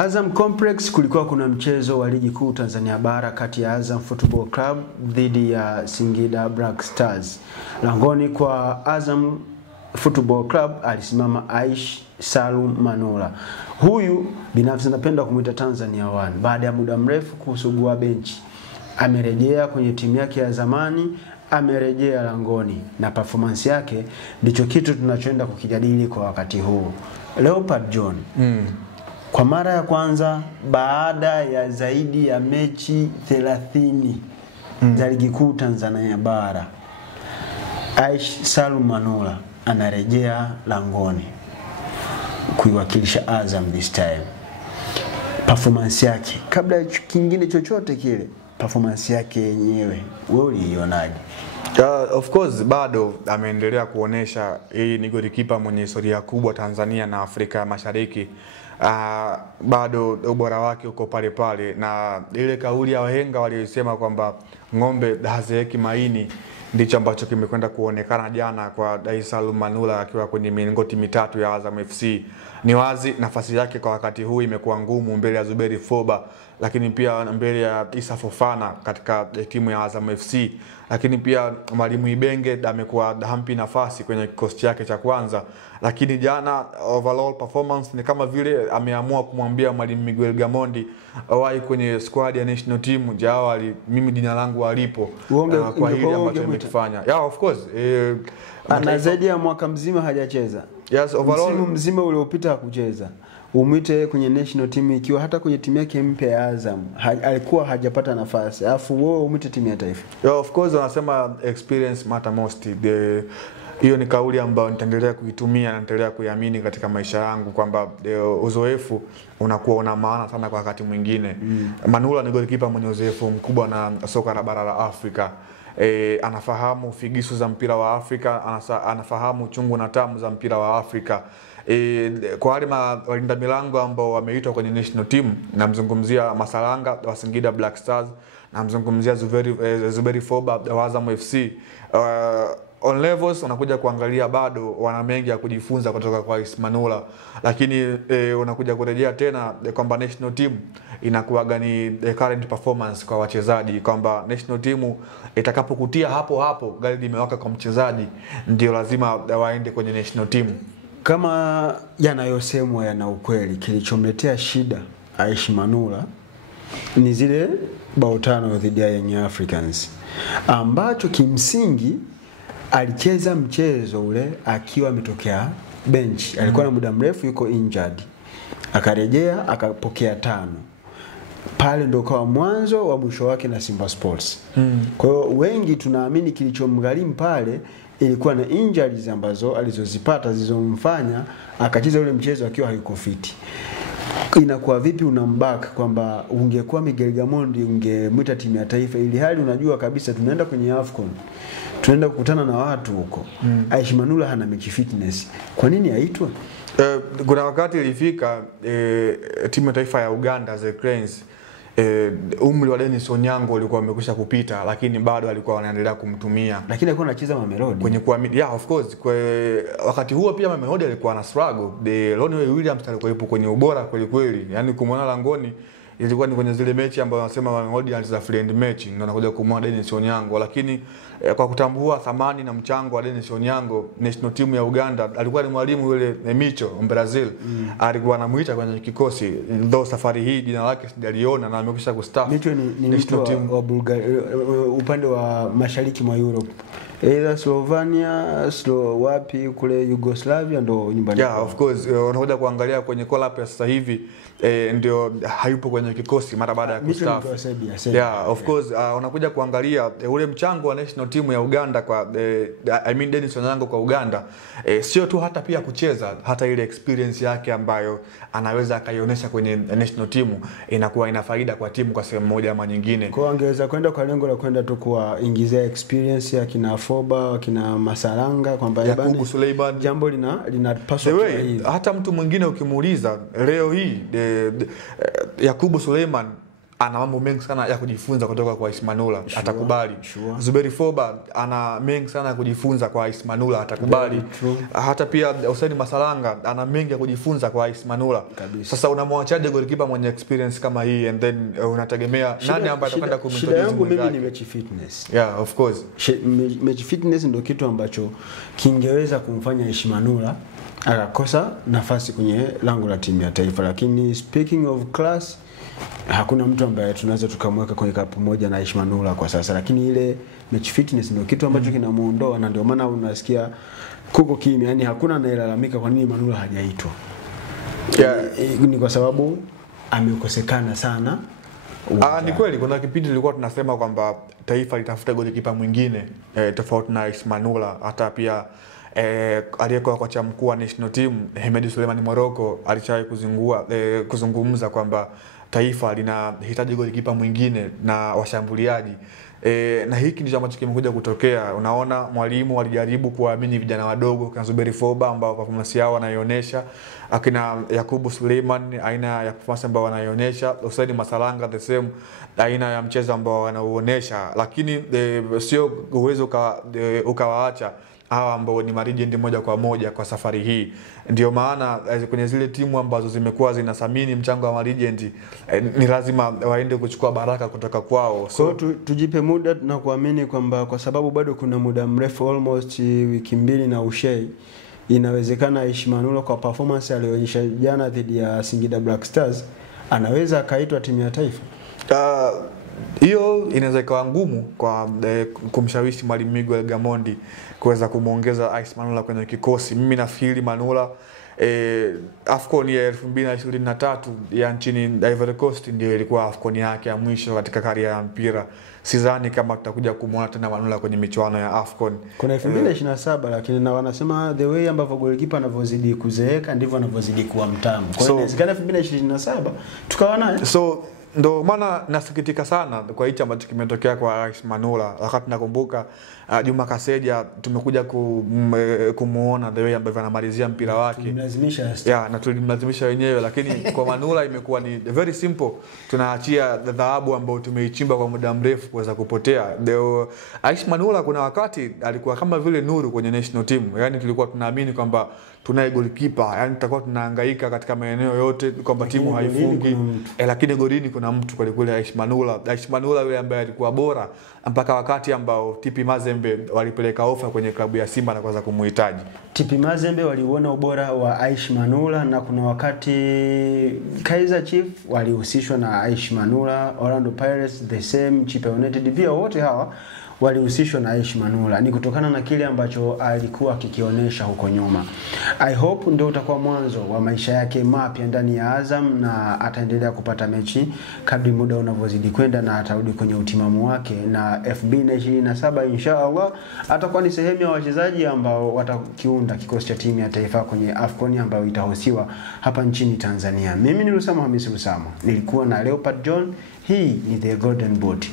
Azam Complex kulikuwa kuna mchezo wa ligi kuu Tanzania bara kati ya Azam Football Club dhidi ya Singida Black Stars. Langoni kwa Azam Football Club alisimama Aish Salum Manula. Huyu binafsi napenda kumuita Tanzania One. Baada ya muda mrefu kusugua benchi, amerejea kwenye timu yake ya zamani, amerejea langoni na performance yake ndicho kitu tunachoenda kukijadili kwa wakati huu. Leopard John. Kwa mara ya kwanza baada ya zaidi ya mechi 30 za ligi kuu Tanzania bara, Aish Salum Manula anarejea langoni kuiwakilisha Azam this time. Performance yake kabla ya kingine chochote kile, performance yake yenyewe wewe ulionaje? Of course bado ameendelea kuonesha hii ni golikipa mwenye historia kubwa Tanzania na Afrika ya Mashariki. Bado ubora wake uko pale pale, na ile kauli ya wahenga waliosema kwamba ng'ombe hazeeki maini ndicho ambacho kimekwenda kuonekana jana kwa Aish Salum Manula akiwa kwenye milingoti mitatu ya Azam FC. Ni wazi nafasi yake kwa wakati huu imekuwa ngumu mbele ya Zuberi Foba, lakini pia mbele ya Issa Fofana katika timu ya Azam FC, lakini pia Mwalimu Ibenge amekuwa hampi nafasi kwenye kikosi chake cha kwanza. Lakini jana overall performance ni kama vile ameamua kumwambia Mwalimu Miguel Gamondi awai kwenye squad ya national team jawali, mimi jina langu alipo kwa hili ambacho ametufanya. Yeah, of course ana zaidi ya mwaka mzima hajacheza. Yes, overall msimu mzima uliopita hakucheza. Umwite kwenye national team ikiwa hata kwenye timu yake mpya ya Azam alikuwa hajapata nafasi. Alafu wewe umwite timu ya taifa. Yeah, of course wanasema experience matter most. Hiyo ni kauli ambayo nitaendelea kuitumia na nitaendelea kuiamini katika maisha yangu kwamba uzoefu unakuwa una maana sana kwa wakati mwingine. Manula ni golikipa mwenye uzoefu mkubwa na soka la bara la Afrika. Anafahamu figisu za mpira wa Afrika, anafahamu chungu na tamu za mpira wa Afrika. Kwa wale walinda milango ambao wameitwa kwenye national team, namzungumzia Masalanga wa Singida Black Stars, namzungumzia Zuberi Foba wa Azam FC. On levels unakuja kuangalia bado wana mengi ya kujifunza kutoka kwa Aish Manula, lakini unakuja kurejea tena kwamba national team inakuwa gani current performance kwa wachezaji, kwamba national team itakapokutia hapo gari limewaka kwa mchezaji ndio lazima waende kwenye national team. Kama yanayosemwa yana ukweli, kilichomletea shida Aish Manula ni zile bao 5 dhidi ya Young Africans, ambacho kimsingi alicheza mchezo ule akiwa ametokea bench. Alikuwa na muda mrefu yuko injured. Akarejea akapokea 5. Pale ndo kwa mwanzo wa mwisho wake na Simba Sports. Kwa hiyo wengi tunaamini kilichomgharimu pale ilikuwa na injuries ambazo alizozipata zilizomfanya akacheza ule mchezo akiwa hayuko fit. Inakuwa vipi unambaka kwamba ungekuwa Miguel Gamondi ungemwita timu ya taifa ili hali unajua kabisa tunaenda kwenye AFCON, tunaenda kukutana na watu huko. Aish Manula hana mechi fitness, kwa nini aitwe? Kuna wakati ilifika timu ya taifa ya Uganda The Cranes, umri wa Dennis Onyango ulikuwa umekwisha kupita, lakini bado alikuwa wanaendelea kumtumia, lakini alikuwa anacheza Mamelodi kwenye kuamini. Yeah, of course kwa wakati huo pia Mamelodi alikuwa na struggle. Lonnie Williams alikuwa yupo kwenye ubora kweli kweli, yani kumwona langoni ilikuwa ni kwenye zile mechi ambazo wanasema Mamelodi anacheza friend match ndio anakuja kumwona Dennis Onyango. Lakini kwa kutambua thamani na mchango wa Dennis Onyango, national team ya Uganda, alikuwa ni mwalimu yule Micho Brazil, alikuwa anamuita kwenye kikosi. Ndio safari hii jina lake sijaliona na amekwisha kustaafu. Micho ni national team wa Bulgaria, upande wa mashariki mwa Europe, either Slovenia, wapi kule Yugoslavia ndo nyumbani. Yeah, of course unakuja kuangalia kwenye call up sasa hivi ndio hayupo kwenye kikosi mara baada ya kustaafu. Yeah, of course unakuja kuangalia ule mchango wa national team ya Uganda kwa I mean Dennis Onyango kwa Uganda, sio tu hata pia kucheza, hata ile experience yake ambayo anaweza akaionyesha kwenye national team inakuwa ina faida kwa timu kwa sehemu moja ama nyingine. Kwa angeweza kwenda kwa lengo la kwenda tu kuingizia experience ya kina Foba, kina Masalanga, kwamba Yakubu Suleiman jambo linapaswa hata mtu mwingine ukimuuliza leo hii Yakubu Suleiman ana mambo mengi sana ya kujifunza kutoka kwa Ismanula, atakubali. Sure. Zuberi Foba ana mengi sana ya kujifunza kwa Ismanula, atakubali. Hata pia Hussein Masalanga ana mengi ya kujifunza kwa Ismanula. Sasa unamwachaje goalkeeper mwenye experience kama hii, and then unategemea nani ambaye atakwenda kumtoa? Shida yangu mimi ni match fitness. Yeah, of course. Match fitness ndio kitu ambacho kingeweza kumfanya Ismanula akakosa nafasi kwenye lango la timu ya taifa, lakini speaking of class, hakuna mtu ambaye tunaweza tukamweka kwenye kapu moja na Ismanula kwa sasa, lakini ile match fitness ndio kitu ambacho kinamuondoa, na ndio maana unasikia kuko kimya, yani hakuna anayelalamika kwa nini Ismanula hajaitwa. Yeah. Ni kwa sababu amekosekana sana. Ni kweli kuna kipindi tulikuwa tunasema kwamba taifa litafuta golikipa mwingine tofauti na Ismanula. Hata pia aliyekuwa kocha mkuu wa national team Hemed Suleiman Morocco alishawahi kuzungumza kwamba taifa linahitaji golikipa mwingine na washambuliaji. Na hiki ndicho ambacho kimekuja kutokea. Unaona mwalimu alijaribu kuwaamini vijana wadogo kama Zuberi Foba ambao performance yao wanaionyesha, akina Yakubu Suleiman aina ya performance ambao wanaionyesha, Hussein Masalanga the same aina ya mchezo ambao wanauonyesha, lakini sio uwezo ukawaacha hawa ambao ni legend moja kwa moja kwa safari hii. Ndio maana kwenye zile timu ambazo zimekuwa zinathamini mchango wa legend ni lazima waende kuchukua baraka kutoka kwao. So tujipe muda na kuamini kwamba kwa sababu bado kuna muda mrefu, almost wiki 2 na ushei, inawezekana Ismanula kwa performance aliyoonyesha jana dhidi ya Singida Black Stars anaweza akaitwa timu ya taifa. Hiyo inaweza ikawa ngumu kwa kumshawishi mwalimu Miguel Gamondi kuweza kumuongeza Ismanula kwenye kikosi. Mimi nafikiri Manula AFCON ya 2023 ya nchini Ivory Coast ndio ilikuwa AFCON yake ya mwisho katika kariera ya mpira. Sidhani kama tutakuja kumuona tena Manula kwenye michuano ya AFCON. Kuna 2027 lakini na wanasema the way ambavyo goalkeeper anavyozidi kuzeeka ndivyo anavyozidi kuwa mtamu. Kwa hiyo inawezekana 2027 tukawa naye. So ndo maana nasikitika sana kwa hicho ambacho kimetokea kwa Ismanula. Wakati nakumbuka Juma Kaseja tumekuja kumuona the way ambavyo anamalizia mpira wake. Tulimlazimisha. Na tulimlazimisha wenyewe, lakini kwa Manula imekuwa ni very simple. Tunaachia dhahabu ambayo tumeichimba kwa muda mrefu kuweza kupotea. Ismanula kuna wakati alikuwa kama vile nuru kwenye national team. Yaani tulikuwa tunaamini kwamba tunaye goalkeeper, yani tutakuwa tunahangaika katika maeneo yote kwamba timu haifungi, lakini golini kuna mtu kwa kule Ismanula yule ambaye alikuwa bora mpaka wakati ambao TP Mazembe walipeleka ofa kwenye klabu ya Simba na kuanza kumuhitaji. TP Mazembe waliuona ubora wa Ismanula, na kuna wakati Kaizer Chiefs walihusishwa na Ismanula, Orlando Pirates the same, Chippa United pia, wote hawa walihusishwa na Ismanula. Ni kutokana na kile ambacho alikuwa akikionyesha huko nyuma. I hope ndio utakuwa mwanzo wa maisha yake mapya ndani ya Azam, na ataendelea kupata mechi kadri muda unavyozidi kwenda, na atarudi kwenye utimamu wake, na 2027 inshallah atakuwa ni sehemu ya wachezaji ambao watakiunda kikosi cha timu ya taifa kwenye AFCON ambayo itahusiwa hapa nchini Tanzania. Mimi ni Lusamo Hamisi Lusamo, nilikuwa na Leopard John. Hii ni The Golden Boot.